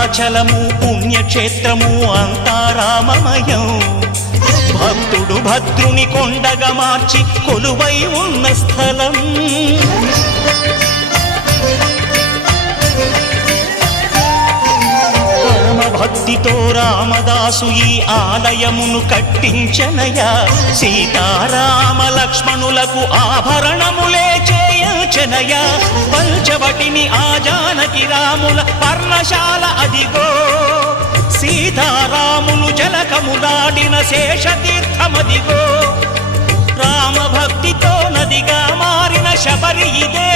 భద్రాచలము పుణ్యక్షేత్రము అంతా రామమయం. భక్తుడు భద్రుని కొండగా మార్చి కొలువై ఉన్న స్థలం. భక్తితో రామదాసు ఈ ఆలయమును కట్టించనయా. సీతారామ లక్ష్మణులకు ఆభరణములే చేయించనయా. పంచవటిని ఆ జానకి రాముల పర్ణశాల అదిగో. సీతారాములు జలకములాడిన శేషతీర్థమదిగో. రామభక్తితో నదిగా మారిన శబరి ఇదే.